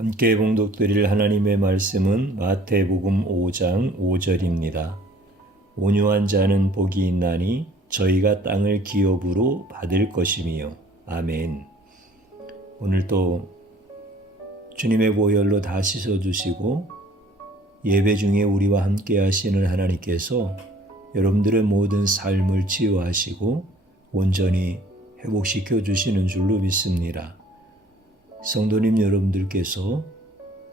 함께 봉독드릴 하나님의 말씀은 마태복음 5장 5절입니다. 온유한 자는 복이 있나니 저희가 땅을 기업으로 받을 것이미요. 아멘. 오늘도 주님의 보혈로 다 씻어주시고 예배 중에 우리와 함께 하시는 하나님께서 여러분들의 모든 삶을 치유하시고 온전히 회복시켜 주시는 줄로 믿습니다. 성도님 여러분들께서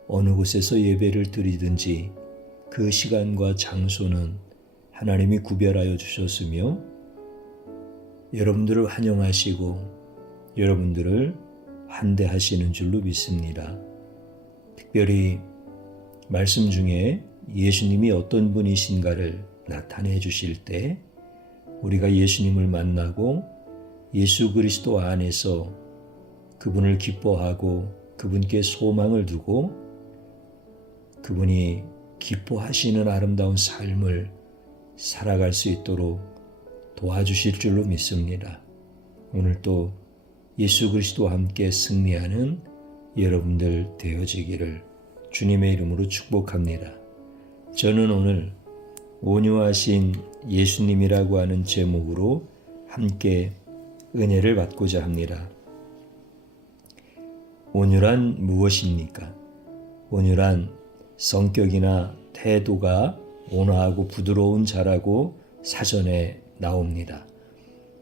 어느 곳에서 예배를 드리든지 그 시간과 장소는 하나님이 구별하여 주셨으며 여러분들을 환영하시고 여러분들을 환대하시는 줄로 믿습니다. 특별히 말씀 중에 예수님이 어떤 분이신가를 나타내 주실 때 우리가 예수님을 만나고 예수 그리스도 안에서 그분을 기뻐하고 그분께 소망을 두고 그분이 기뻐하시는 아름다운 삶을 살아갈 수 있도록 도와주실 줄로 믿습니다. 오늘도 예수 그리스도와 함께 승리하는 여러분들 되어지기를 주님의 이름으로 축복합니다. 저는 오늘 온유하신 예수님이라고 하는 제목으로 함께 은혜를 받고자 합니다. 온유란 무엇입니까? 온유란 성격이나 태도가 온화하고 부드러운 자라고 사전에 나옵니다.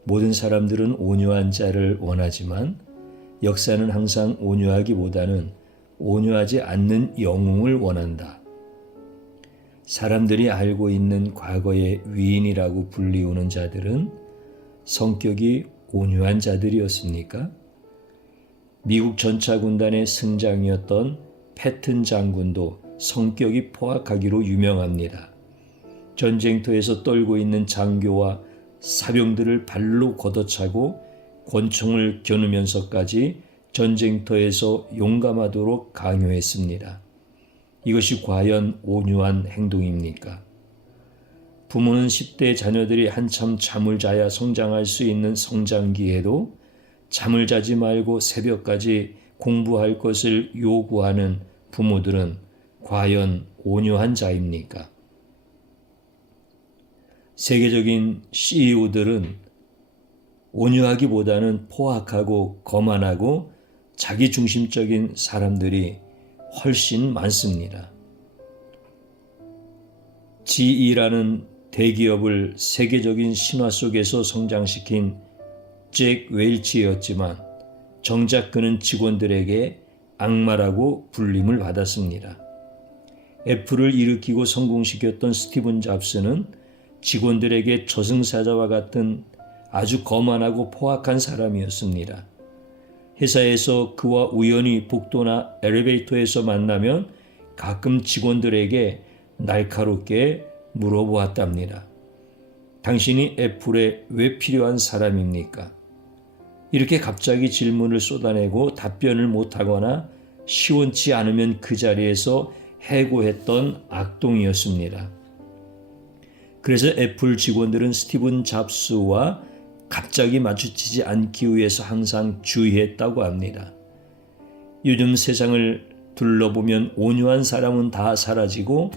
모든 사람들은 온유한 자를 원하지만 역사는 항상 온유하기보다는 온유하지 않는 영웅을 원한다. 사람들이 알고 있는 과거의 위인이라고 불리우는 자들은 성격이 온유한 자들이었습니까? 미국 전차군단의 승장이었던 패튼 장군도 성격이 포악하기로 유명합니다. 전쟁터에서 떨고 있는 장교와 사병들을 발로 걷어차고 권총을 겨누면서까지 전쟁터에서 용감하도록 강요했습니다. 이것이 과연 온유한 행동입니까? 부모는 10대 자녀들이 한참 잠을 자야 성장할 수 있는 성장기에도 잠을 자지 말고 새벽까지 공부할 것을 요구하는 부모들은 과연 온유한 자입니까? 세계적인 CEO들은 온유하기보다는 포악하고 거만하고 자기중심적인 사람들이 훨씬 많습니다. GE라는 대기업을 세계적인 신화 속에서 성장시킨 잭 웰치였지만 정작 그는 직원들에게 악마라고 불림을 받았습니다. 애플을 일으키고 성공시켰던 스티븐 잡스는 직원들에게 저승사자와 같은 아주 거만하고 포악한 사람이었습니다. 회사에서 그와 우연히 복도나 엘리베이터에서 만나면 가끔 직원들에게 날카롭게 물어보았답니다. 당신이 애플에 왜 필요한 사람입니까? 이렇게 갑자기 질문을 쏟아내고 답변을 못하거나 시원치 않으면 그 자리에서 해고했던 악동이었습니다. 그래서 애플 직원들은 스티븐 잡스와 갑자기 마주치지 않기 위해서 항상 주의했다고 합니다. 요즘 세상을 둘러보면 온유한 사람은 다 사라지고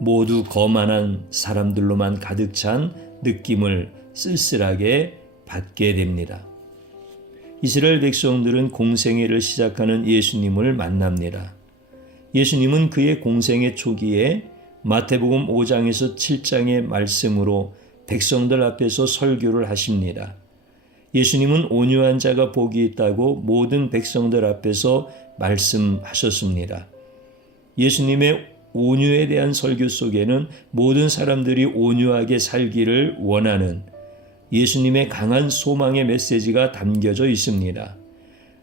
모두 거만한 사람들로만 가득 찬 느낌을 쓸쓸하게 받게 됩니다. 이스라엘 백성들은 공생애를 시작하는 예수님을 만납니다. 예수님은 그의 공생애 초기에 마태복음 5장에서 7장의 말씀으로 백성들 앞에서 설교를 하십니다. 예수님은 온유한 자가 복이 있다고 모든 백성들 앞에서 말씀하셨습니다. 예수님의 온유에 대한 설교 속에는 모든 사람들이 온유하게 살기를 원하는 예수님의 강한 소망의 메시지가 담겨져 있습니다.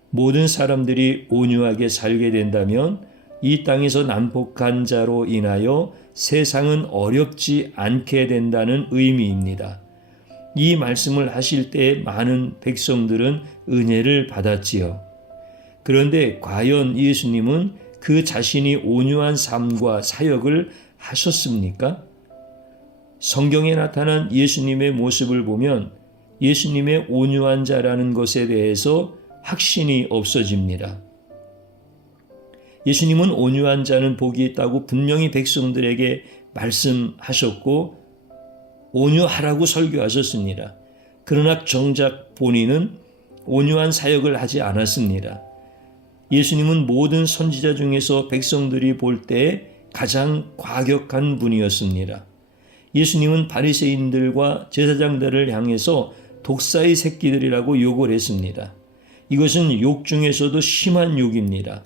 모든 사람들이 온유하게 살게 된다면 이 땅에서 난폭한 자로 인하여 세상은 어렵지 않게 된다는 의미입니다. 이 말씀을 하실 때 많은 백성들은 은혜를 받았지요. 그런데 과연 예수님은 그 자신이 온유한 삶과 사역을 하셨습니까? 성경에 나타난 예수님의 모습을 보면 예수님의 온유한 자라는 것에 대해서 확신이 없어집니다. 예수님은 온유한 자는 복이 있다고 분명히 백성들에게 말씀하셨고 온유하라고 설교하셨습니다. 그러나 정작 본인은 온유한 사역을 하지 않았습니다. 예수님은 모든 선지자 중에서 백성들이 볼 때 가장 과격한 분이었습니다. 예수님은 바리새인들과 제사장들을 향해서 독사의 새끼들이라고 욕을 했습니다. 이것은 욕 중에서도 심한 욕입니다.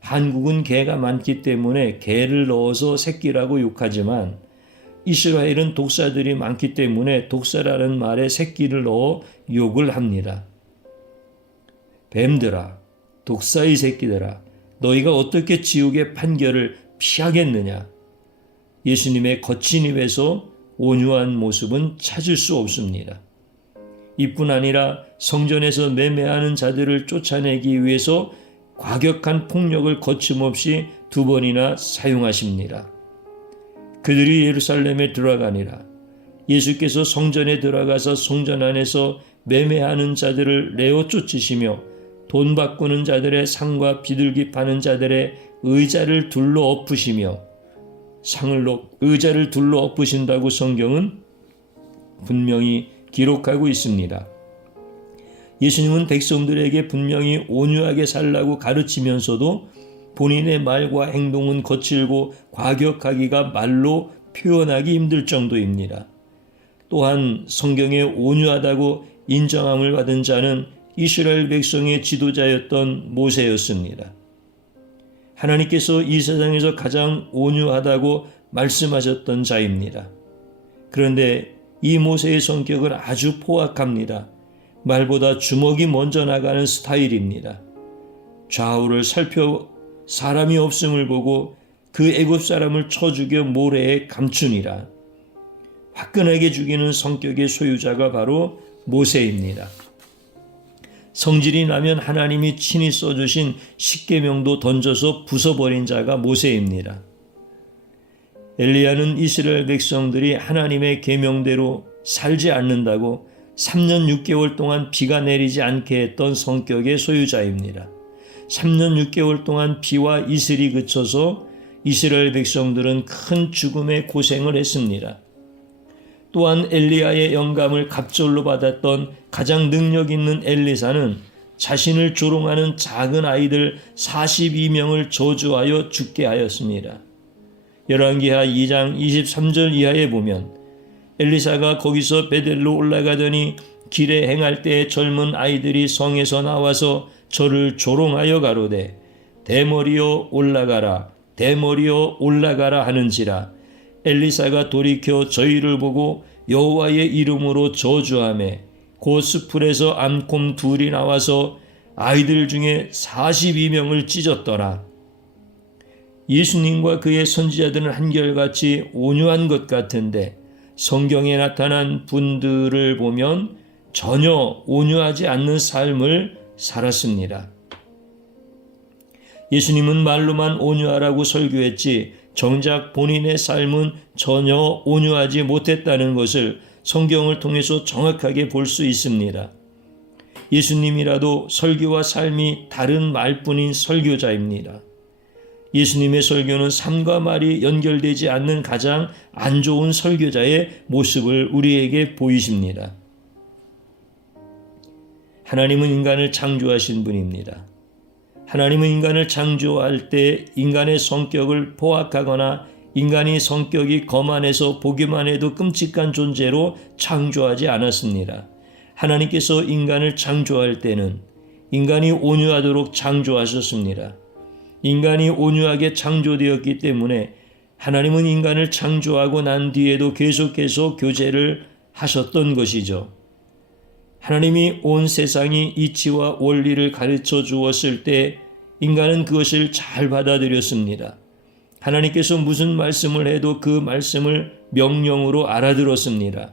한국은 개가 많기 때문에 개를 넣어서 새끼라고 욕하지만 이스라엘은 독사들이 많기 때문에 독사라는 말에 새끼를 넣어 욕을 합니다. 뱀들아, 독사의 새끼들아, 너희가 어떻게 지옥의 판결을 피하겠느냐? 예수님의 거친 입에서 온유한 모습은 찾을 수 없습니다. 이뿐 아니라 성전에서 매매하는 자들을 쫓아내기 위해서 과격한 폭력을 거침없이 2번이나 사용하십니다. 그들이 예루살렘에 들어가니라. 예수께서 성전에 들어가서 성전 안에서 매매하는 자들을 내어 쫓으시며 돈 바꾸는 자들의 상과 비둘기 파는 자들의 의자를 둘러 엎으시며 의자를 둘러 엎으신다고 성경은 분명히 기록하고 있습니다. 예수님은 백성들에게 분명히 온유하게 살라고 가르치면서도 본인의 말과 행동은 거칠고 과격하기가 말로 표현하기 힘들 정도입니다. 또한 성경에 온유하다고 인정함을 받은 자는 이스라엘 백성의 지도자였던 모세였습니다. 하나님께서 이 세상에서 가장 온유하다고 말씀하셨던 자입니다. 그런데 이 모세의 성격은 아주 포악합니다. 말보다 주먹이 먼저 나가는 스타일입니다. 좌우를 살펴 사람이 없음을 보고 그 애굽 사람을 쳐 죽여 모래에 감추니라. 화끈하게 죽이는 성격의 소유자가 바로 모세입니다. 성질이 나면 하나님이 친히 써주신 십계명도 던져서 부숴버린 자가 모세입니다. 엘리야는 이스라엘 백성들이 하나님의 계명대로 살지 않는다고 3년 6개월 동안 비가 내리지 않게 했던 성격의 소유자입니다. 3년 6개월 동안 비와 이슬이 그쳐서 이스라엘 백성들은 큰 죽음의 고생을 했습니다. 또한 엘리야의 영감을 갑절로 받았던 가장 능력 있는 엘리사는 자신을 조롱하는 작은 아이들 42명을 저주하여 죽게 하였습니다. 열왕기하 2장 23절 이하에 보면 엘리사가 거기서 베델로 올라가더니 길에 행할 때에 젊은 아이들이 성에서 나와서 저를 조롱하여 가로되 대머리여 올라가라 대머리여 올라가라 하는지라. 엘리사가 돌이켜 저희를 보고 여호와의 이름으로 저주하매 곧 수풀에서 암곰 둘이 나와서 아이들 중에 42명을 찢었더라. 예수님과 그의 선지자들은 한결같이 온유한 것 같은데 성경에 나타난 분들을 보면 전혀 온유하지 않는 삶을 살았습니다. 예수님은 말로만 온유하라고 설교했지 정작 본인의 삶은 전혀 온유하지 못했다는 것을 성경을 통해서 정확하게 볼 수 있습니다. 예수님이라도 설교와 삶이 다른 말뿐인 설교자입니다. 예수님의 설교는 삶과 말이 연결되지 않는 가장 안 좋은 설교자의 모습을 우리에게 보이십니다. 하나님은 인간을 창조하신 분입니다. 하나님은 인간을 창조할 때 인간의 성격을 포악하거나 인간이 성격이 거만해서 보기만 해도 끔찍한 존재로 창조하지 않았습니다. 하나님께서 인간을 창조할 때는 인간이 온유하도록 창조하셨습니다. 인간이 온유하게 창조되었기 때문에 하나님은 인간을 창조하고 난 뒤에도 계속해서 교제를 하셨던 것이죠. 하나님이 온 세상이 이치와 원리를 가르쳐 주었을 때 인간은 그것을 잘 받아들였습니다. 하나님께서 무슨 말씀을 해도 그 말씀을 명령으로 알아들었습니다.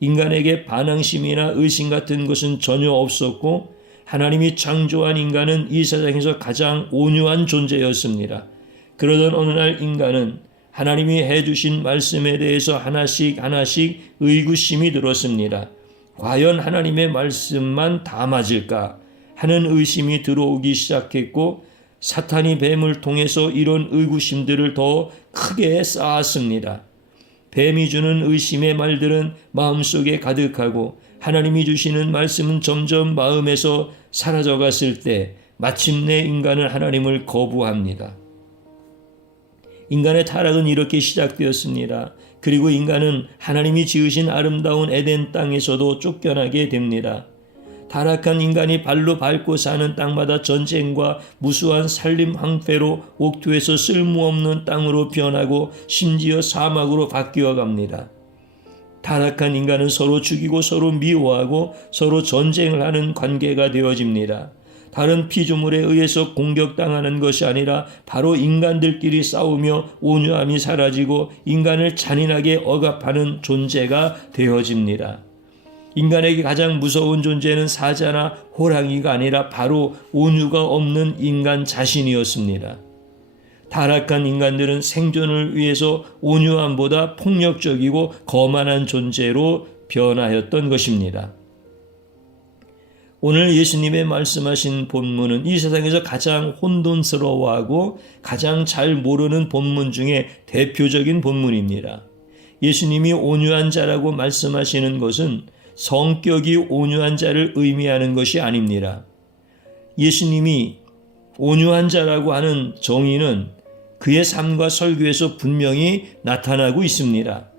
인간에게 반항심이나 의심 같은 것은 전혀 없었고 하나님이 창조한 인간은 이 세상에서 가장 온유한 존재였습니다. 그러던 어느 날 인간은 하나님이 해주신 말씀에 대해서 하나씩 의구심이 들었습니다. 과연 하나님의 말씀만 다 맞을까 하는 의심이 들어오기 시작했고 사탄이 뱀을 통해서 이런 의구심들을 더 크게 쌓았습니다. 뱀이 주는 의심의 말들은 마음속에 가득하고 하나님이 주시는 말씀은 점점 마음에서 사라져갔을 때 마침내 인간은 하나님을 거부합니다. 인간의 타락은 이렇게 시작되었습니다. 그리고 인간은 하나님이 지으신 아름다운 에덴 땅에서도 쫓겨나게 됩니다. 타락한 인간이 발로 밟고 사는 땅마다 전쟁과 무수한 산림 황폐로 옥토에서 쓸모없는 땅으로 변하고 심지어 사막으로 바뀌어 갑니다. 타락한 인간은 서로 죽이고 서로 미워하고 서로 전쟁을 하는 관계가 되어집니다. 다른 피조물에 의해서 공격당하는 것이 아니라 바로 인간들끼리 싸우며 온유함이 사라지고 인간을 잔인하게 억압하는 존재가 되어집니다. 인간에게 가장 무서운 존재는 사자나 호랑이가 아니라 바로 온유가 없는 인간 자신이었습니다. 타락한 인간들은 생존을 위해서 온유함보다 폭력적이고 거만한 존재로 변하였던 것입니다. 오늘 예수님의 말씀하신 본문은 이 세상에서 가장 혼돈스러워하고 가장 잘 모르는 본문 중에 대표적인 본문입니다. 예수님이 온유한 자라고 말씀하시는 것은 성격이 온유한 자를 의미하는 것이 아닙니다. 예수님이 온유한 자라고 하는 정의는 그의 삶과 설교에서 분명히 나타나고 있습니다.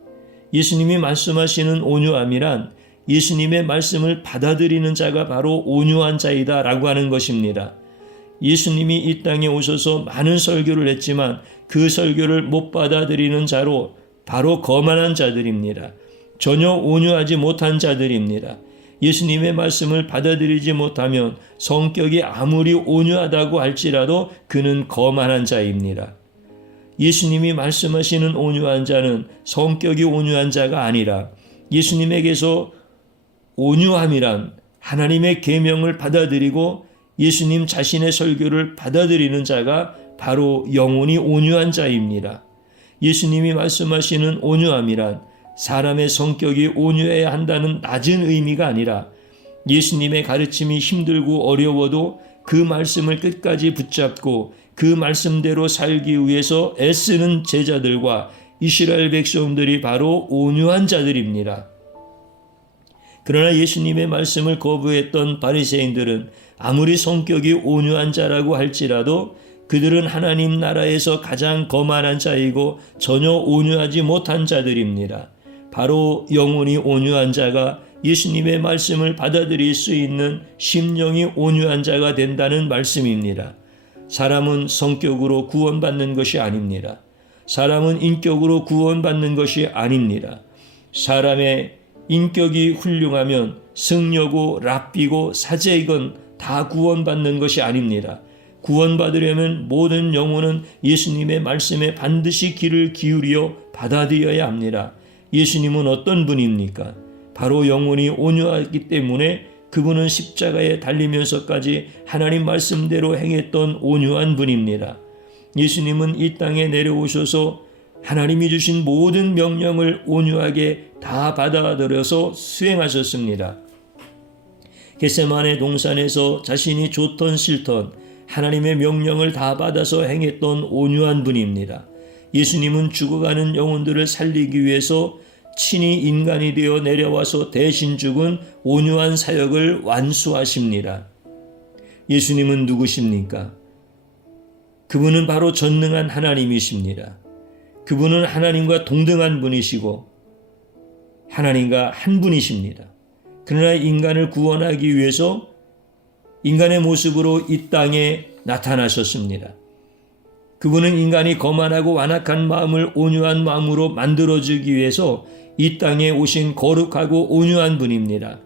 예수님이 말씀하시는 온유함이란 예수님의 말씀을 받아들이는 자가 바로 온유한 자이다 라고 하는 것입니다. 예수님이 이 땅에 오셔서 많은 설교를 했지만 그 설교를 못 받아들이는 자로 바로 거만한 자들입니다. 전혀 온유하지 못한 자들입니다. 예수님의 말씀을 받아들이지 못하면 성격이 아무리 온유하다고 할지라도 그는 거만한 자입니다. 예수님이 말씀하시는 온유한 자는 성격이 온유한 자가 아니라 예수님에게서 온유함이란 하나님의 계명을 받아들이고 예수님 자신의 설교를 받아들이는 자가 바로 영혼이 온유한 자입니다. 예수님이 말씀하시는 온유함이란 사람의 성격이 온유해야 한다는 낮은 의미가 아니라 예수님의 가르침이 힘들고 어려워도 그 말씀을 끝까지 붙잡고 그 말씀대로 살기 위해서 애쓰는 제자들과 이스라엘 백성들이 바로 온유한 자들입니다. 그러나 예수님의 말씀을 거부했던 바리새인들은 아무리 성격이 온유한 자라고 할지라도 그들은 하나님 나라에서 가장 거만한 자이고 전혀 온유하지 못한 자들입니다. 바로 영혼이 온유한 자가 예수님의 말씀을 받아들일 수 있는 심령이 온유한 자가 된다는 말씀입니다. 사람은 성격으로 구원받는 것이 아닙니다. 사람은 인격으로 구원받는 것이 아닙니다. 사람의 인격이 훌륭하면 승려고 랍비고 사제이건 다 구원받는 것이 아닙니다. 구원받으려면 모든 영혼은 예수님의 말씀에 반드시 귀를 기울여 받아들여야 합니다. 예수님은 어떤 분입니까? 바로 영혼이 온유하기 때문에 그분은 십자가에 달리면서까지 하나님 말씀대로 행했던 온유한 분입니다. 예수님은 이 땅에 내려오셔서 하나님이 주신 모든 명령을 온유하게 다 받아들여서 수행하셨습니다. 겟세마네 동산에서 자신이 좋던 싫던 하나님의 명령을 다 받아서 행했던 온유한 분입니다. 예수님은 죽어가는 영혼들을 살리기 위해서 친히 인간이 되어 내려와서 대신 죽은 온유한 사역을 완수하십니다. 예수님은 누구십니까? 그분은 바로 전능한 하나님이십니다. 그분은 하나님과 동등한 분이시고 하나님과 한 분이십니다. 그러나 인간을 구원하기 위해서 인간의 모습으로 이 땅에 나타나셨습니다. 그분은 인간이 거만하고 완악한 마음을 온유한 마음으로 만들어주기 위해서 이 땅에 오신 거룩하고 온유한 분입니다.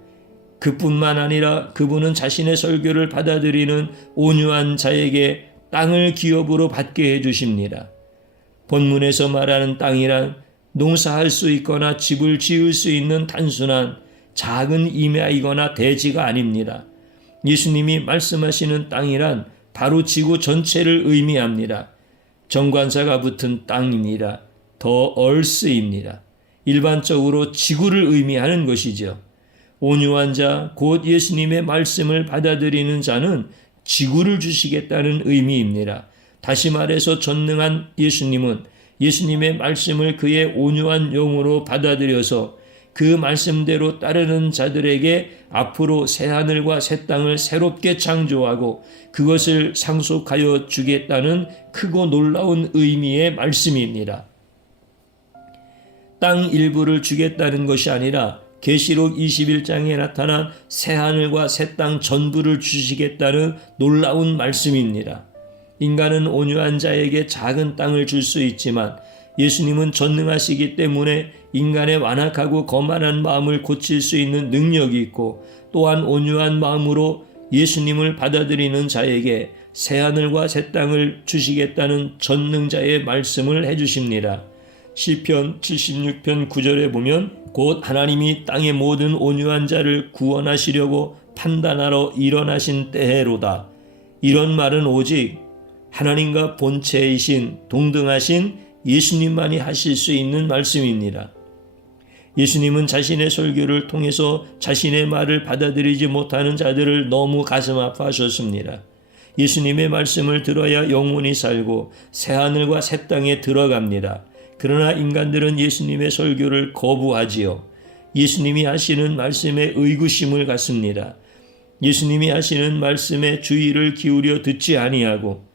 그뿐만 아니라 그분은 자신의 설교를 받아들이는 온유한 자에게 땅을 기업으로 받게 해주십니다. 본문에서 말하는 땅이란 농사할 수 있거나 집을 지을 수 있는 단순한 작은 임야이거나 대지가 아닙니다. 예수님이 말씀하시는 땅이란 바로 지구 전체를 의미합니다. 정관사가 붙은 땅입니다. 더 얼스입니다. 일반적으로 지구를 의미하는 것이죠. 온유한 자, 곧 예수님의 말씀을 받아들이는 자는 지구를 주시겠다는 의미입니다. 다시 말해서 전능한 예수님은 예수님의 말씀을 그의 온유한 영으로 받아들여서 그 말씀대로 따르는 자들에게 앞으로 새하늘과 새 땅을 새롭게 창조하고 그것을 상속하여 주겠다는 크고 놀라운 의미의 말씀입니다. 땅 일부를 주겠다는 것이 아니라 계시록 21장에 나타난 새하늘과 새 땅 전부를 주시겠다는 놀라운 말씀입니다. 인간은 온유한 자에게 작은 땅을 줄 수 있지만 예수님은 전능하시기 때문에 인간의 완악하고 거만한 마음을 고칠 수 있는 능력이 있고 또한 온유한 마음으로 예수님을 받아들이는 자에게 새하늘과 새 땅을 주시겠다는 전능자의 말씀을 해주십니다. 시편 76편 9절에 보면 곧 하나님이 땅의 모든 온유한 자를 구원하시려고 판단하러 일어나신 때로다. 이런 말은 오직 하나님과 본체이신 동등하신 예수님만이 하실 수 있는 말씀입니다. 예수님은 자신의 설교를 통해서 자신의 말을 받아들이지 못하는 자들을 너무 가슴 아파하셨습니다. 예수님의 말씀을 들어야 영혼이 살고 새하늘과 새 땅에 들어갑니다. 그러나 인간들은 예수님의 설교를 거부하지요. 예수님이 하시는 말씀에 의구심을 갖습니다. 예수님이 하시는 말씀에 주의를 기울여 듣지 아니하고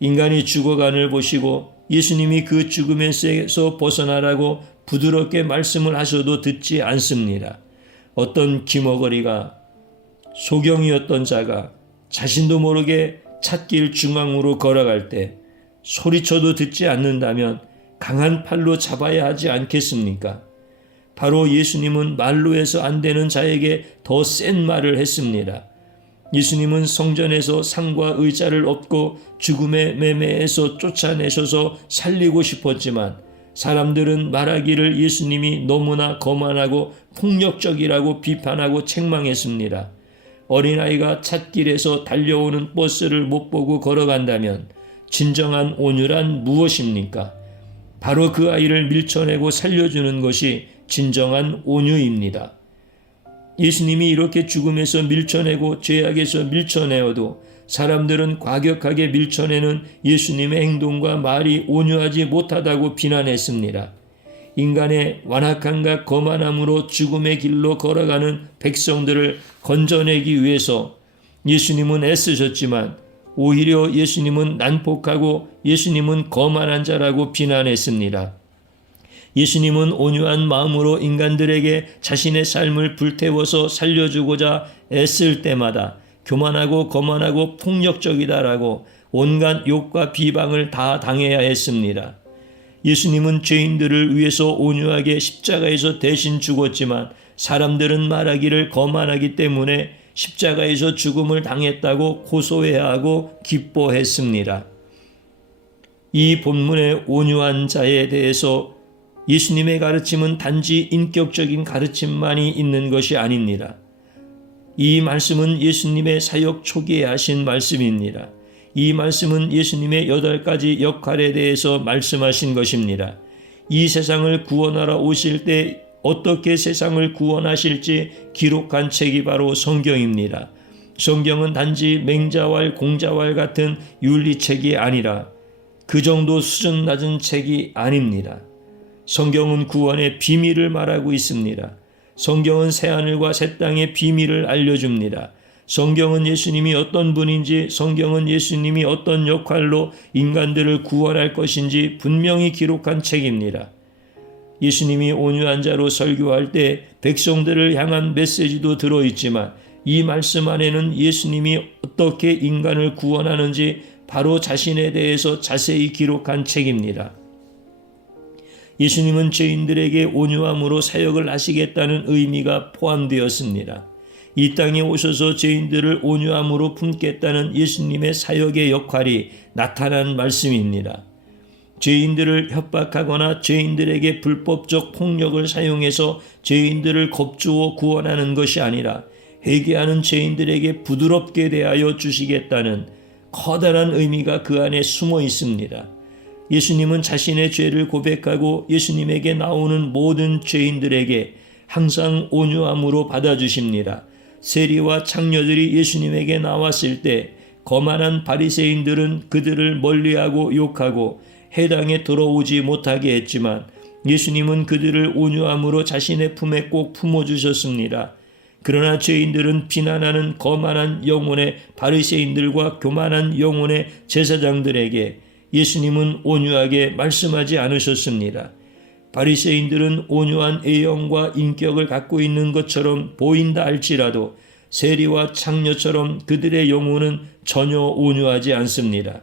인간이 죽어간을 보시고 예수님이 그 죽음에서 벗어나라고 부드럽게 말씀을 하셔도 듣지 않습니다. 어떤 기머거리가 소경이었던 자가 자신도 모르게 찻길 중앙으로 걸어갈 때 소리쳐도 듣지 않는다면 강한 팔로 잡아야 하지 않겠습니까? 바로 예수님은 말로 해서 안 되는 자에게 더 센 말을 했습니다. 예수님은 성전에서 상과 의자를 얻고 죽음의 매매에서 쫓아내셔서 살리고 싶었지만 사람들은 말하기를 예수님이 너무나 거만하고 폭력적이라고 비판하고 책망했습니다. 어린아이가 찻길에서 달려오는 버스를 못 보고 걸어간다면 진정한 온유란 무엇입니까? 바로 그 아이를 밀쳐내고 살려주는 것이 진정한 온유입니다. 예수님이 이렇게 죽음에서 밀쳐내고 죄악에서 밀쳐내어도 사람들은 과격하게 밀쳐내는 예수님의 행동과 말이 온유하지 못하다고 비난했습니다. 인간의 완악함과 거만함으로 죽음의 길로 걸어가는 백성들을 건져내기 위해서 예수님은 애쓰셨지만 오히려 예수님은 난폭하고 예수님은 거만한 자라고 비난했습니다. 예수님은 온유한 마음으로 인간들에게 자신의 삶을 불태워서 살려주고자 애쓸 때마다 교만하고 거만하고 폭력적이다라고 온갖 욕과 비방을 다 당해야 했습니다. 예수님은 죄인들을 위해서 온유하게 십자가에서 대신 죽었지만 사람들은 말하기를 거만하기 때문에 십자가에서 죽음을 당했다고 고소해야 하고 기뻐했습니다. 이 본문의 온유한 자에 대해서 예수님의 가르침은 단지 인격적인 가르침만이 있는 것이 아닙니다. 이 말씀은 예수님의 사역 초기에 하신 말씀입니다. 이 말씀은 예수님의 8가지 역할에 대해서 말씀하신 것입니다. 이 세상을 구원하러 오실 때 어떻게 세상을 구원하실지 기록한 책이 바로 성경입니다. 성경은 단지 맹자왈 공자왈 같은 윤리책이 아니라 그 정도 수준 낮은 책이 아닙니다. 성경은 구원의 비밀을 말하고 있습니다. 성경은 새하늘과 새 땅의 비밀을 알려줍니다. 성경은 예수님이 어떤 분인지, 성경은 예수님이 어떤 역할로 인간들을 구원할 것인지 분명히 기록한 책입니다. 예수님이 온유한 자로 설교할 때 백성들을 향한 메시지도 들어있지만 이 말씀 안에는 예수님이 어떻게 인간을 구원하는지 바로 자신에 대해서 자세히 기록한 책입니다. 예수님은 죄인들에게 온유함으로 사역을 하시겠다는 의미가 포함되었습니다. 이 땅에 오셔서 죄인들을 온유함으로 품겠다는 예수님의 사역의 역할이 나타난 말씀입니다. 죄인들을 협박하거나 죄인들에게 불법적 폭력을 사용해서 죄인들을 겁주어 구원하는 것이 아니라 회개하는 죄인들에게 부드럽게 대하여 주시겠다는 커다란 의미가 그 안에 숨어 있습니다. 예수님은 자신의 죄를 고백하고 예수님에게 나오는 모든 죄인들에게 항상 온유함으로 받아주십니다. 세리와 창녀들이 예수님에게 나왔을 때 거만한 바리새인들은 그들을 멀리하고 욕하고 해당에 들어오지 못하게 했지만 예수님은 그들을 온유함으로 자신의 품에 꼭 품어주셨습니다. 그러나 죄인들은 비난하는 거만한 영혼의 바리새인들과 교만한 영혼의 제사장들에게 예수님은 온유하게 말씀하지 않으셨습니다. 바리새인들은 온유한 애형과 인격을 갖고 있는 것처럼 보인다 할지라도 세리와 창녀처럼 그들의 영혼은 전혀 온유하지 않습니다.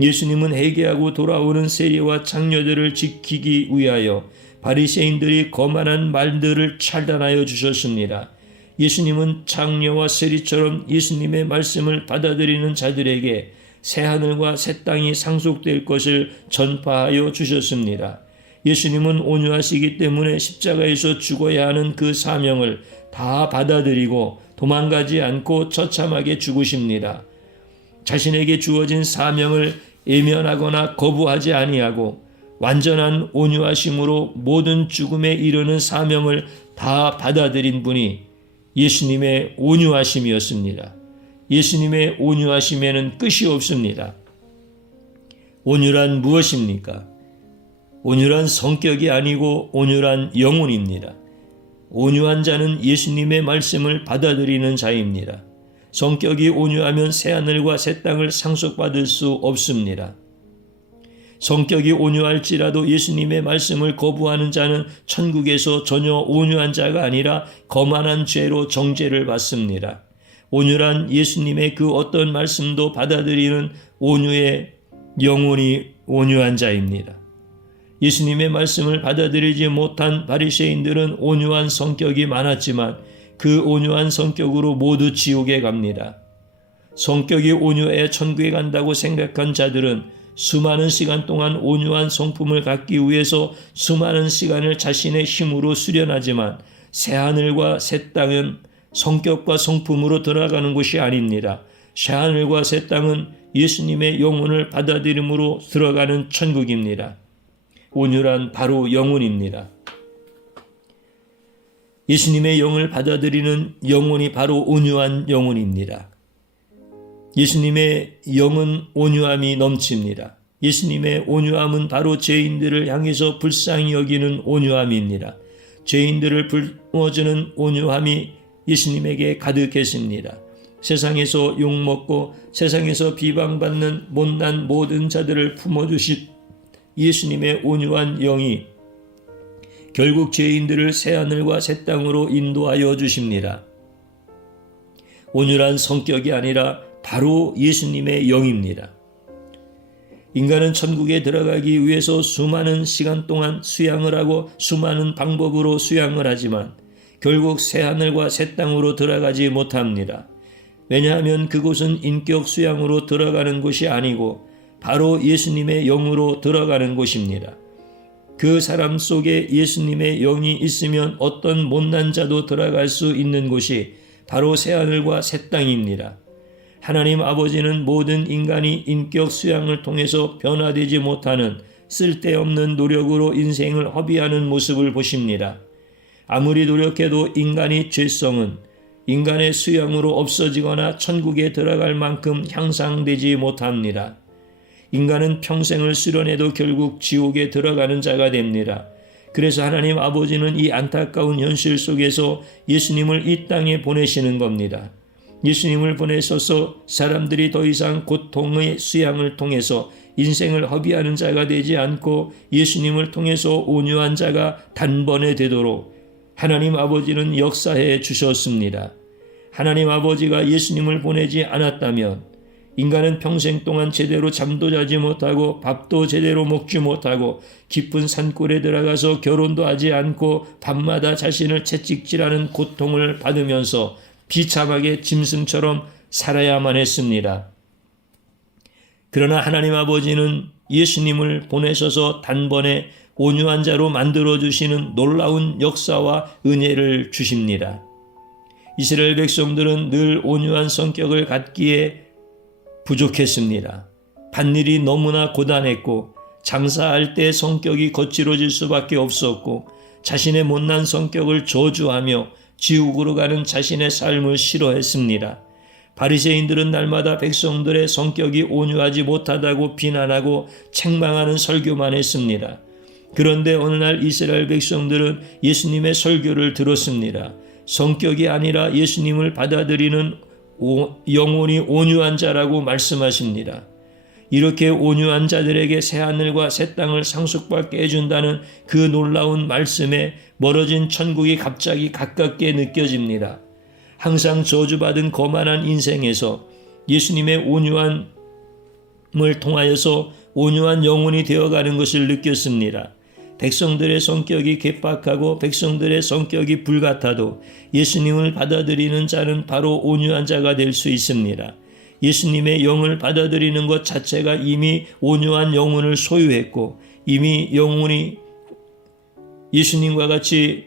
예수님은 회개하고 돌아오는 세리와 창녀들을 지키기 위하여 바리새인들이 거만한 말들을 차단하여 주셨습니다. 예수님은 창녀와 세리처럼 예수님의 말씀을 받아들이는 자들에게 새하늘과 새 땅이 상속될 것을 전파하여 주셨습니다. 예수님은 온유하시기 때문에 십자가에서 죽어야 하는 그 사명을 다 받아들이고 도망가지 않고 처참하게 죽으십니다. 자신에게 주어진 사명을 외면하거나 거부하지 아니하고 완전한 온유하심으로 모든 죽음에 이르는 사명을 다 받아들인 분이 예수님의 온유하심이었습니다. 예수님의 온유하심에는 끝이 없습니다. 온유란 무엇입니까? 온유란 성격이 아니고 온유란 영혼입니다. 온유한 자는 예수님의 말씀을 받아들이는 자입니다. 성격이 온유하면 새하늘과 새 땅을 상속받을 수 없습니다. 성격이 온유할지라도 예수님의 말씀을 거부하는 자는 천국에서 전혀 온유한 자가 아니라 거만한 죄로 정죄를 받습니다. 온유란 예수님의 그 어떤 말씀도 받아들이는 온유의 영혼이 온유한 자입니다. 예수님의 말씀을 받아들이지 못한 바리새인들은 온유한 성격이 많았지만 그 온유한 성격으로 모두 지옥에 갑니다. 성격이 온유해 천국에 간다고 생각한 자들은 수많은 시간 동안 온유한 성품을 갖기 위해서 수많은 시간을 자신의 힘으로 수련하지만 새하늘과 새 땅은 성격과 성품으로 들어가는 곳이 아닙니다. 새하늘과 새 땅은 예수님의 영혼을 받아들임으로 들어가는 천국입니다. 온유란 바로 영혼입니다. 예수님의 영을 받아들이는 영혼이 바로 온유한 영혼입니다. 예수님의 영은 온유함이 넘칩니다. 예수님의 온유함은 바로 죄인들을 향해서 불쌍히 여기는 온유함입니다. 죄인들을 품어주는 온유함이 예수님에게 가득했습니다. 세상에서 욕먹고 세상에서 비방받는 못난 모든 자들을 품어주신 예수님의 온유한 영이 결국 죄인들을 새하늘과 새 땅으로 인도하여 주십니다. 온유한 성격이 아니라 바로 예수님의 영입니다. 인간은 천국에 들어가기 위해서 수많은 시간 동안 수양을 하고 수많은 방법으로 수양을 하지만 결국 새하늘과 새 땅으로 들어가지 못합니다. 왜냐하면 그곳은 인격 수양으로 들어가는 곳이 아니고 바로 예수님의 영으로 들어가는 곳입니다. 그 사람 속에 예수님의 영이 있으면 어떤 못난 자도 들어갈 수 있는 곳이 바로 새하늘과 새 땅입니다. 하나님 아버지는 모든 인간이 인격 수양을 통해서 변화되지 못하는 쓸데없는 노력으로 인생을 허비하는 모습을 보십니다. 아무리 노력해도 인간의 죄성은 인간의 수양으로 없어지거나 천국에 들어갈 만큼 향상되지 못합니다. 인간은 평생을 수련해도 결국 지옥에 들어가는 자가 됩니다. 그래서 하나님 아버지는 이 안타까운 현실 속에서 예수님을 이 땅에 보내시는 겁니다. 예수님을 보내셔서 사람들이 더 이상 고통의 수양을 통해서 인생을 허비하는 자가 되지 않고 예수님을 통해서 온유한 자가 단번에 되도록 하나님 아버지는 역사해 주셨습니다. 하나님 아버지가 예수님을 보내지 않았다면 인간은 평생 동안 제대로 잠도 자지 못하고 밥도 제대로 먹지 못하고 깊은 산골에 들어가서 결혼도 하지 않고 밤마다 자신을 채찍질하는 고통을 받으면서 비참하게 짐승처럼 살아야만 했습니다. 그러나 하나님 아버지는 예수님을 보내셔서 단번에 온유한 자로 만들어주시는 놀라운 역사와 은혜를 주십니다. 이스라엘 백성들은 늘 온유한 성격을 갖기에 부족했습니다. 밭일이 너무나 고단했고 장사할 때 성격이 거칠어질 수밖에 없었고 자신의 못난 성격을 저주하며 지옥으로 가는 자신의 삶을 싫어했습니다. 바리새인들은 날마다 백성들의 성격이 온유하지 못하다고 비난하고 책망하는 설교만 했습니다. 그런데 어느 날 이스라엘 백성들은 예수님의 설교를 들었습니다. 성격이 아니라 예수님을 받아들이는 영혼이 온유한 자라고 말씀하십니다. 이렇게 온유한 자들에게 새하늘과 새 땅을 상속받게 해준다는 그 놀라운 말씀에 멀어진 천국이 갑자기 가깝게 느껴집니다. 항상 저주받은 거만한 인생에서 예수님의 온유함을 통하여서 온유한 영혼이 되어가는 것을 느꼈습니다. 백성들의 성격이 괴팍하고 백성들의 성격이 불같아도 예수님을 받아들이는 자는 바로 온유한 자가 될 수 있습니다. 예수님의 영을 받아들이는 것 자체가 이미 온유한 영혼을 소유했고 이미 영혼이 예수님과 같이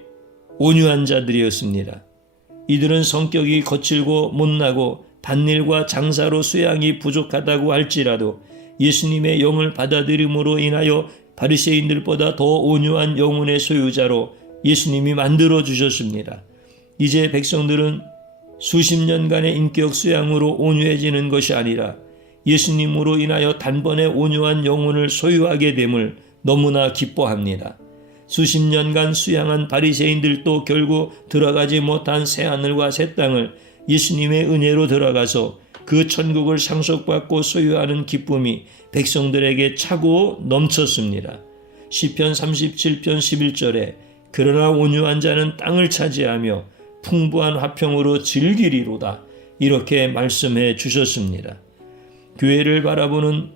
온유한 자들이었습니다. 이들은 성격이 거칠고 못나고 밭일과 장사로 수양이 부족하다고 할지라도 예수님의 영을 받아들임으로 인하여 바리새인들보다 더 온유한 영혼의 소유자로 예수님이 만들어 주셨습니다. 이제 백성들은 수십 년간의 인격 수양으로 온유해지는 것이 아니라 예수님으로 인하여 단번에 온유한 영혼을 소유하게 됨을 너무나 기뻐합니다. 수십 년간 수양한 바리새인들도 결국 들어가지 못한 새하늘과 새 땅을 예수님의 은혜로 들어가서 그 천국을 상속받고 소유하는 기쁨이 백성들에게 차고 넘쳤습니다. 시편 37편 11절에 그러나 온유한 자는 땅을 차지하며 풍부한 화평으로 즐기리로다 이렇게 말씀해 주셨습니다. 교회를 바라보는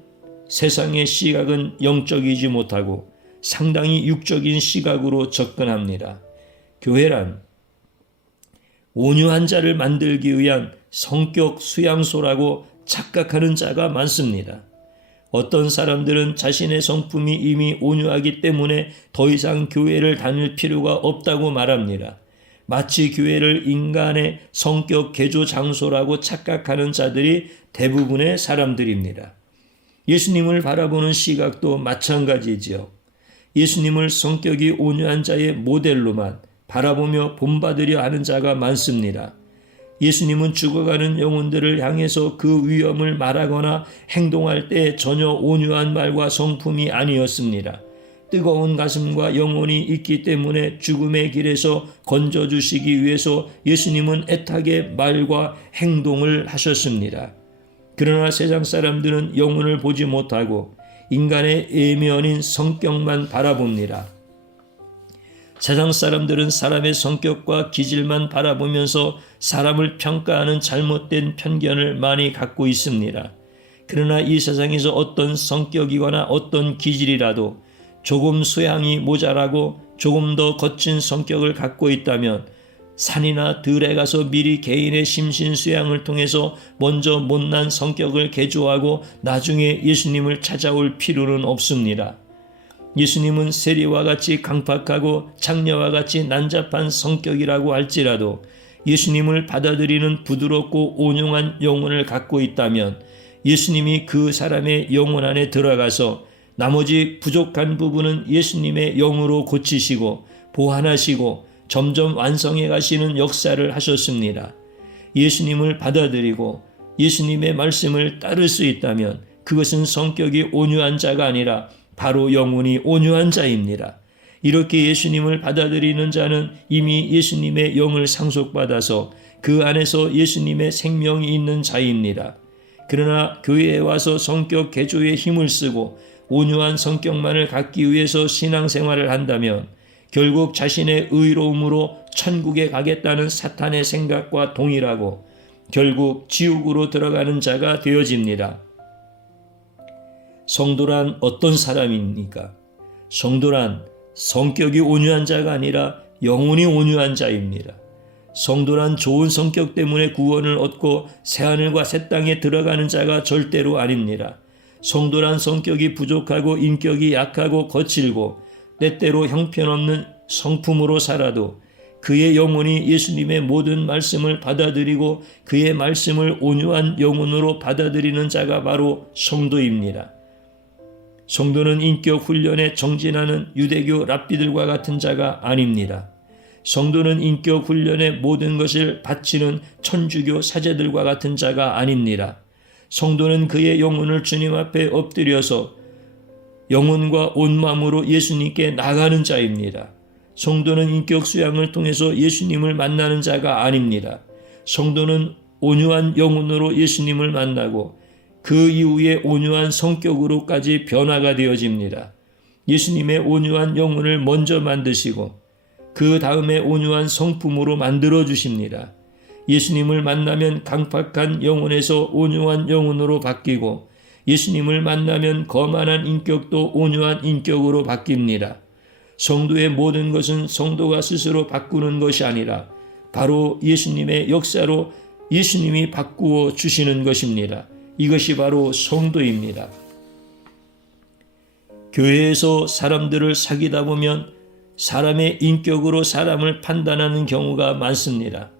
세상의 시각은 영적이지 못하고 상당히 육적인 시각으로 접근합니다. 교회란 온유한 자를 만들기 위한 성격 수양소라고 착각하는 자가 많습니다. 어떤 사람들은 자신의 성품이 이미 온유하기 때문에 더 이상 교회를 다닐 필요가 없다고 말합니다. 마치 교회를 인간의 성격 개조 장소라고 착각하는 자들이 대부분의 사람들입니다. 예수님을 바라보는 시각도 마찬가지지요. 예수님을 성격이 온유한 자의 모델로만 바라보며 본받으려 하는 자가 많습니다. 예수님은 죽어가는 영혼들을 향해서 그 위험을 말하거나 행동할 때 전혀 온유한 말과 성품이 아니었습니다. 뜨거운 가슴과 영혼이 있기 때문에 죽음의 길에서 건져주시기 위해서 예수님은 애타게 말과 행동을 하셨습니다. 그러나 세상 사람들은 영혼을 보지 못하고 인간의 예면인 성격만 바라봅니다. 세상 사람들은 사람의 성격과 기질만 바라보면서 사람을 평가하는 잘못된 편견을 많이 갖고 있습니다. 그러나 이 세상에서 어떤 성격이거나 어떤 기질이라도 조금 수양이 모자라고 조금 더 거친 성격을 갖고 있다면 산이나 들에 가서 미리 개인의 심신 수양을 통해서 먼저 못난 성격을 개조하고 나중에 예수님을 찾아올 필요는 없습니다. 예수님은 세리와 같이 강팍하고 창녀와 같이 난잡한 성격이라고 할지라도 예수님을 받아들이는 부드럽고 온용한 영혼을 갖고 있다면 예수님이 그 사람의 영혼 안에 들어가서 나머지 부족한 부분은 예수님의 영으로 고치시고 보완하시고 점점 완성해 가시는 역사를 하셨습니다. 예수님을 받아들이고 예수님의 말씀을 따를 수 있다면 그것은 성격이 온유한 자가 아니라 바로 영혼이 온유한 자입니다. 이렇게 예수님을 받아들이는 자는 이미 예수님의 영을 상속받아서 그 안에서 예수님의 생명이 있는 자입니다. 그러나 교회에 와서 성격 개조에 힘을 쓰고 온유한 성격만을 갖기 위해서 신앙생활을 한다면 결국 자신의 의로움으로 천국에 가겠다는 사탄의 생각과 동일하고 결국 지옥으로 들어가는 자가 되어집니다. 성도란 어떤 사람입니까? 성도란 성격이 온유한 자가 아니라 영혼이 온유한 자입니다. 성도란 좋은 성격 때문에 구원을 얻고 새하늘과 새 땅에 들어가는 자가 절대로 아닙니다. 성도란 성격이 부족하고 인격이 약하고 거칠고 때때로 형편없는 성품으로 살아도 그의 영혼이 예수님의 모든 말씀을 받아들이고 그의 말씀을 온유한 영혼으로 받아들이는 자가 바로 성도입니다. 성도는 인격 훈련에 정진하는 유대교 랍비들과 같은 자가 아닙니다. 성도는 인격 훈련의 모든 것을 바치는 천주교 사제들과 같은 자가 아닙니다. 성도는 그의 영혼을 주님 앞에 엎드려서 영혼과 온 마음으로 예수님께 나가는 자입니다. 성도는 인격 수양을 통해서 예수님을 만나는 자가 아닙니다. 성도는 온유한 영혼으로 예수님을 만나고 그 이후에 온유한 성격으로까지 변화가 되어집니다. 예수님의 온유한 영혼을 먼저 만드시고 그 다음에 온유한 성품으로 만들어 주십니다. 예수님을 만나면 강팍한 영혼에서 온유한 영혼으로 바뀌고 예수님을 만나면 거만한 인격도 온유한 인격으로 바뀝니다. 성도의 모든 것은 성도가 스스로 바꾸는 것이 아니라 바로 예수님의 역사로 예수님이 바꾸어 주시는 것입니다. 이것이 바로 성도입니다. 교회에서 사람들을 사귀다 보면 사람의 인격으로 사람을 판단하는 경우가 많습니다.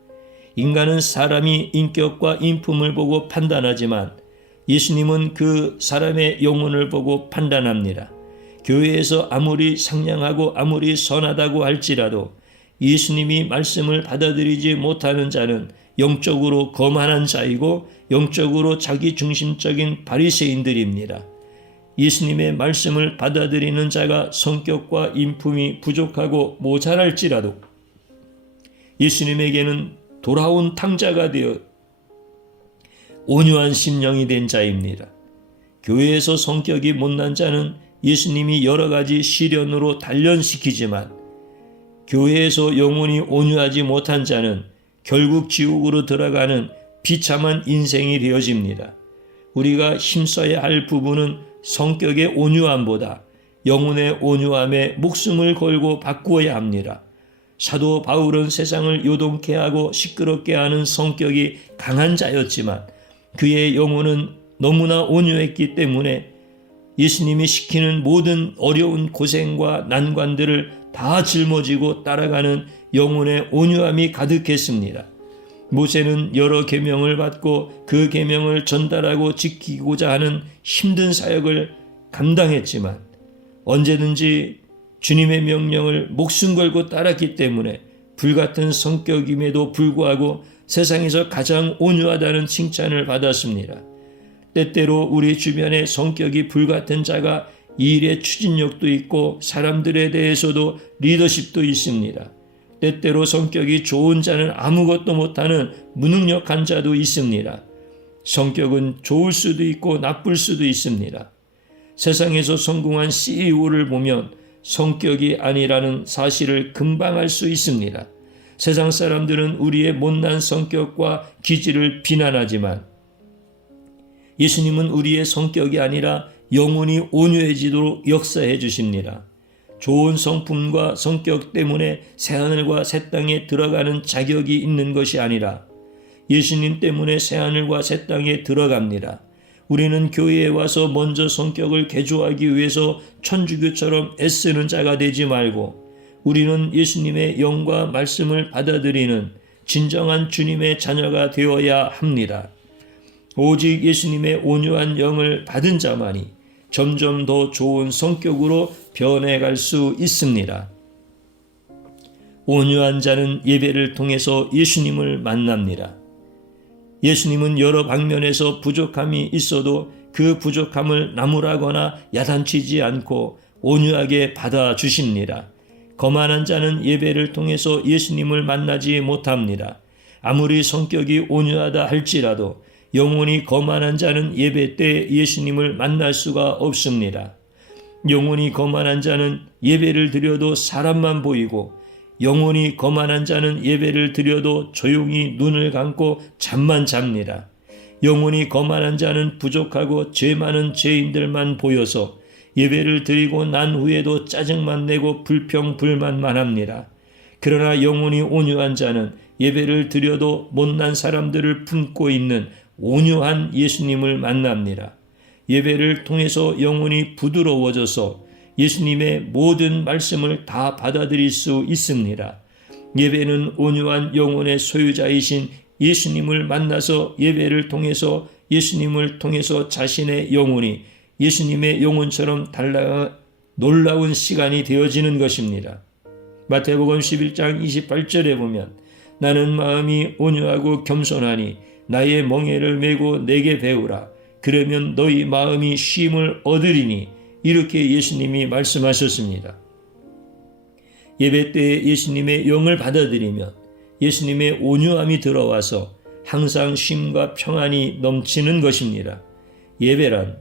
인간은 사람이 인격과 인품을 보고 판단하지만 예수님은 그 사람의 영혼을 보고 판단합니다. 교회에서 아무리 상냥하고 아무리 선하다고 할지라도 예수님이 말씀을 받아들이지 못하는 자는 영적으로 거만한 자이고 영적으로 자기중심적인 바리새인들입니다. 예수님의 말씀을 받아들이는 자가 성격과 인품이 부족하고 모자랄지라도 예수님에게는 돌아온 탕자가 되어 온유한 심령이 된 자입니다. 교회에서 성격이 못난 자는 예수님이 여러 가지 시련으로 단련시키지만 교회에서 영혼이 온유하지 못한 자는 결국 지옥으로 들어가는 비참한 인생이 되어집니다. 우리가 힘써야 할 부분은 성격의 온유함보다 영혼의 온유함에 목숨을 걸고 바꾸어야 합니다. 사도 바울은 세상을 요동케 하고 시끄럽게 하는 성격이 강한 자였지만 그의 영혼은 너무나 온유했기 때문에 예수님이 시키는 모든 어려운 고생과 난관들을 다 짊어지고 따라가는 영혼의 온유함이 가득했습니다. 모세는 여러 계명을 받고 그 계명을 전달하고 지키고자 하는 힘든 사역을 감당했지만 언제든지 주님의 명령을 목숨 걸고 따랐기 때문에 불같은 성격임에도 불구하고 세상에서 가장 온유하다는 칭찬을 받았습니다. 때때로 우리 주변에 성격이 불같은 자가 일에 추진력도 있고 사람들에 대해서도 리더십도 있습니다. 때때로 성격이 좋은 자는 아무것도 못하는 무능력한 자도 있습니다. 성격은 좋을 수도 있고 나쁠 수도 있습니다. 세상에서 성공한 CEO를 보면 성격이 아니라는 사실을 금방 알 수 있습니다. 세상 사람들은 우리의 못난 성격과 기질을 비난하지만 예수님은 우리의 성격이 아니라 영혼이 온유해지도록 역사해 주십니다. 좋은 성품과 성격 때문에 새하늘과 새 땅에 들어가는 자격이 있는 것이 아니라 예수님 때문에 새하늘과 새 땅에 들어갑니다. 우리는 교회에 와서 먼저 성격을 개조하기 위해서 천주교처럼 애쓰는 자가 되지 말고 우리는 예수님의 영과 말씀을 받아들이는 진정한 주님의 자녀가 되어야 합니다. 오직 예수님의 온유한 영을 받은 자만이 점점 더 좋은 성격으로 변해갈 수 있습니다. 온유한 자는 예배를 통해서 예수님을 만납니다. 예수님은 여러 방면에서 부족함이 있어도 그 부족함을 나무라거나 야단치지 않고 온유하게 받아주십니다. 거만한 자는 예배를 통해서 예수님을 만나지 못합니다. 아무리 성격이 온유하다 할지라도 영혼이 거만한 자는 예배 때 예수님을 만날 수가 없습니다. 영혼이 거만한 자는 예배를 드려도 사람만 보이고 영혼이 거만한 자는 예배를 드려도 조용히 눈을 감고 잠만 잡니다. 영혼이 거만한 자는 부족하고 죄 많은 죄인들만 보여서 예배를 드리고 난 후에도 짜증만 내고 불평불만만 합니다. 그러나 영혼이 온유한 자는 예배를 드려도 못난 사람들을 품고 있는 온유한 예수님을 만납니다. 예배를 통해서 영혼이 부드러워져서 예수님의 모든 말씀을 다 받아들일 수 있습니다. 예배는 온유한 영혼의 소유자이신 예수님을 만나서 예배를 통해서 예수님을 통해서 자신의 영혼이 예수님의 영혼처럼 놀라운 시간이 되어지는 것입니다. 마태복음 11장 28절에 보면 나는 마음이 온유하고 겸손하니 나의 멍에를 메고 내게 배우라. 그러면 너희 마음이 쉼을 얻으리니 이렇게 예수님이 말씀하셨습니다. 예배 때 예수님의 영을 받아들이면 예수님의 온유함이 들어와서 항상 쉼과 평안이 넘치는 것입니다. 예배란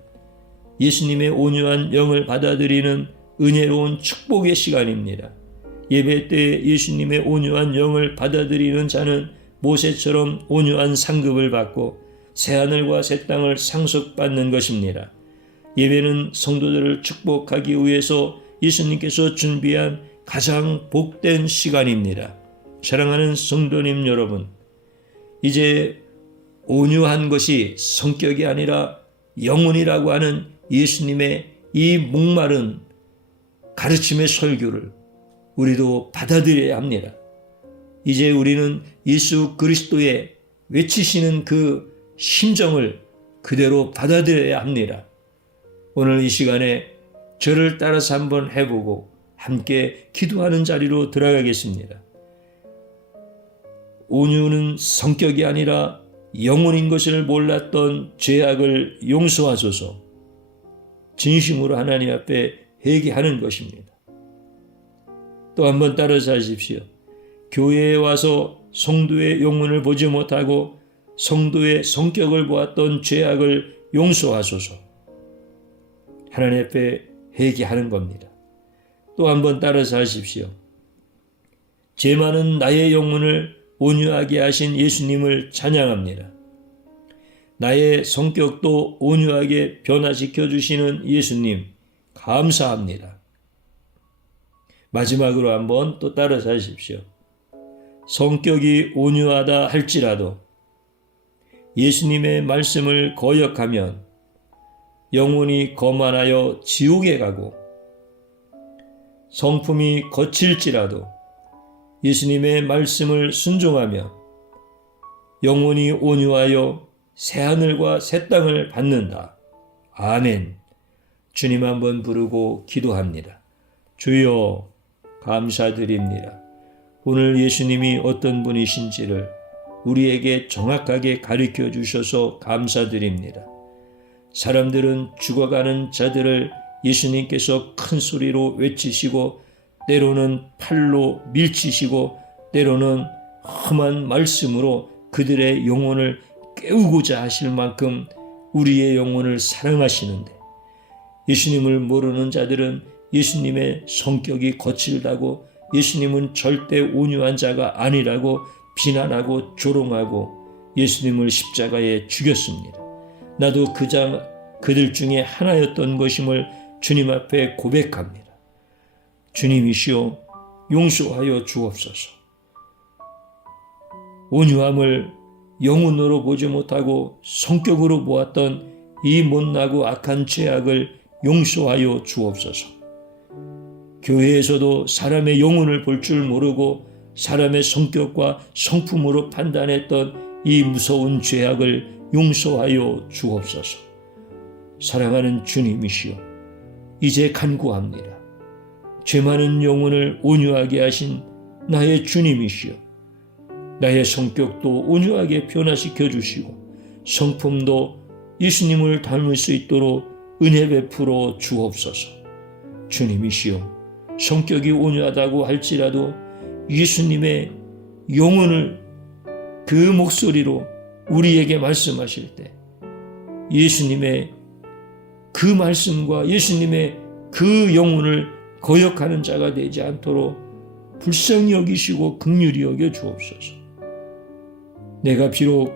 예수님의 온유한 영을 받아들이는 은혜로운 축복의 시간입니다. 예배 때 예수님의 온유한 영을 받아들이는 자는 모세처럼 온유한 상급을 받고 새하늘과 새 땅을 상속받는 것입니다. 예배는 성도들을 축복하기 위해서 예수님께서 준비한 가장 복된 시간입니다. 사랑하는 성도님 여러분, 이제 온유한 것이 성격이 아니라 영혼이라고 하는 예수님의 이 목마른 가르침의 설교를 우리도 받아들여야 합니다. 이제 우리는 예수 그리스도의 외치시는 그 심정을 그대로 받아들여야 합니다. 오늘 이 시간에 저를 따라서 한번 해보고 함께 기도하는 자리로 들어가겠습니다. 온유는 성격이 아니라 영혼인 것을 몰랐던 죄악을 용서하소서. 진심으로 하나님 앞에 회개하는 것입니다. 또 한번 따라서 하십시오. 교회에 와서 성도의 영혼을 보지 못하고 성도의 성격을 보았던 죄악을 용서하소서. 하나님 앞에 회개하는 겁니다. 또 한번 따라서 하십시오. 죄 많은 나의 영혼을 온유하게 하신 예수님을 찬양합니다. 나의 성격도 온유하게 변화시켜 주시는 예수님 감사합니다. 마지막으로 한번 또 따라서 하십시오. 성격이 온유하다 할지라도 예수님의 말씀을 거역하면 영혼이 거만하여 지옥에 가고 성품이 거칠지라도 예수님의 말씀을 순종하며 영혼이 온유하여 새하늘과 새 땅을 받는다. 아멘. 주님 한번 부르고 기도합니다. 주여 감사드립니다. 오늘 예수님이 어떤 분이신지를 우리에게 정확하게 가르쳐 주셔서 감사드립니다. 사람들은 죽어가는 자들을 예수님께서 큰 소리로 외치시고 때로는 팔로 밀치시고 때로는 험한 말씀으로 그들의 영혼을 깨우고자 하실 만큼 우리의 영혼을 사랑하시는데 예수님을 모르는 자들은 예수님의 성격이 거칠다고 예수님은 절대 온유한 자가 아니라고 비난하고 조롱하고 예수님을 십자가에 죽였습니다. 나도 그들 중에 하나였던 것임을 주님 앞에 고백합니다. 주님이시여 용서하여 주옵소서. 온유함을 영혼으로 보지 못하고 성격으로 보았던 이 못나고 악한 죄악을 용서하여 주옵소서. 교회에서도 사람의 영혼을 볼 줄 모르고 사람의 성격과 성품으로 판단했던 이 무서운 죄악을 용서하여 주옵소서. 사랑하는 주님이시여, 이제 간구합니다. 죄 많은 영혼을 온유하게 하신 나의 주님이시여, 나의 성격도 온유하게 변화시켜 주시고 성품도 예수님을 닮을 수 있도록 은혜 베풀어 주옵소서. 주님이시여, 성격이 온유하다고 할지라도 예수님의 영혼을 그 목소리로 우리에게 말씀하실 때 예수님의 그 말씀과 예수님의 그 영혼을 거역하는 자가 되지 않도록 불쌍히 여기시고 긍휼히 여겨 주옵소서. 내가 비록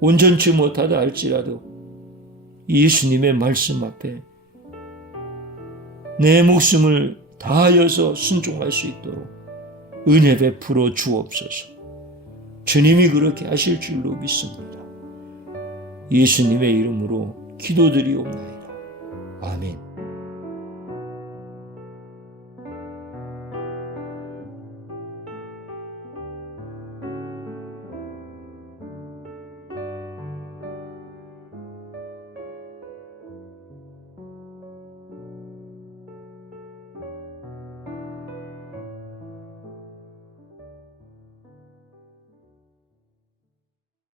온전치 못하다 할지라도 예수님의 말씀 앞에 내 목숨을 다하여서 순종할 수 있도록 은혜 베풀어 주옵소서. 주님이 그렇게 하실 줄로 믿습니다. 예수님의 이름으로 기도드리옵나이다. 아멘.